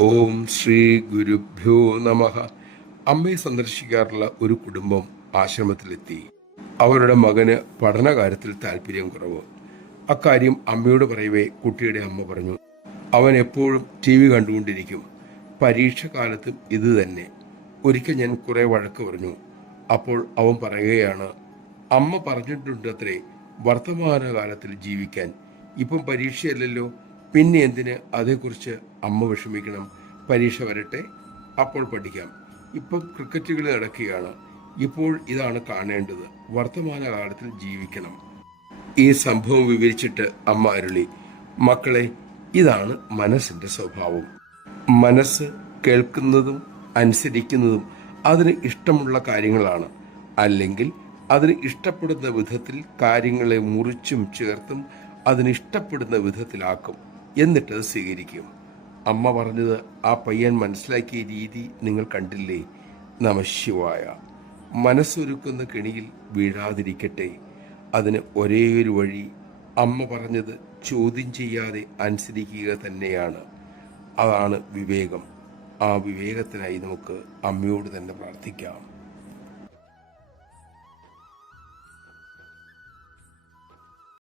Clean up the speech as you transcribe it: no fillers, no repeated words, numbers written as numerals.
ഓം ശ്രീ ഗുരുഭ്യോ നമഃ. അമ്മയെ സന്ദർശിക്കാറുള്ള ഒരു കുടുംബം ആശ്രമത്തിലെത്തി. അവരുടെ മകന് പഠനകാര്യത്തിൽ താല്പര്യം കുറവ്. അക്കാര്യം അമ്മയോട് പറയവേ കുട്ടിയുടെ അമ്മ പറഞ്ഞു, അവൻ എപ്പോഴും ടി വി കണ്ടുകൊണ്ടിരിക്കും. പരീക്ഷ കാലത്തും ഇത് തന്നെ. ഒരിക്കൽ ഞാൻ കുറെ വഴക്ക് പറഞ്ഞു. അപ്പോൾ അവൻ പറയുകയാണ്, അമ്മ പറഞ്ഞിട്ടുണ്ടത്രേ വർത്തമാനകാലത്തിൽ ജീവിക്കാൻ. ഇപ്പം പരീക്ഷയല്ലല്ലോ, പിന്നെ എന്തിന് അതേക്കുറിച്ച് അമ്മ വിഷമിക്കണം? പരീക്ഷ വരട്ടെ, അപ്പോൾ പഠിക്കാം. ഇപ്പം ക്രിക്കറ്റ് കളി നടക്കുകയാണ്. ഇപ്പോൾ ഇതാണ് കാണേണ്ടത്, വർത്തമാനകാലത്തിൽ ജീവിക്കണം. ഈ സംഭവം വിവരിച്ചിട്ട് അമ്മ അരുളി, മക്കളെ, ഇതാണ് മനസ്സിന്റെ സ്വഭാവം. മനസ്സ് കേൾക്കുന്നതും അനുസരിക്കുന്നതും അതിന് ഇഷ്ടമുള്ള കാര്യങ്ങളാണ്. അല്ലെങ്കിൽ അതിന് ഇഷ്ടപ്പെടുന്ന വിധത്തിൽ കാര്യങ്ങളെ മുറിച്ചും ചേർത്തും അതിന് ഇഷ്ടപ്പെടുന്ന വിധത്തിലാക്കും. എന്നിട്ടത് സ്വീകരിക്കും. അമ്മ പറഞ്ഞത് ആ പയ്യൻ മനസ്സിലാക്കിയ രീതി നിങ്ങൾ കണ്ടില്ലേ? നമഃശിവായ. മനസ്സൊരുക്കുന്ന കെണിയിൽ വീഴാതിരിക്കട്ടെ. അതിന് ഒരേയൊരു വഴി, അമ്മ പറഞ്ഞത് ചോദ്യം ചെയ്യാതെ അനുസരിക്കുക തന്നെയാണ്. അതാണ് വിവേകം. ആ വിവേകത്തിനായി നമുക്ക് അമ്മയോട് തന്നെ പ്രാർത്ഥിക്കാം.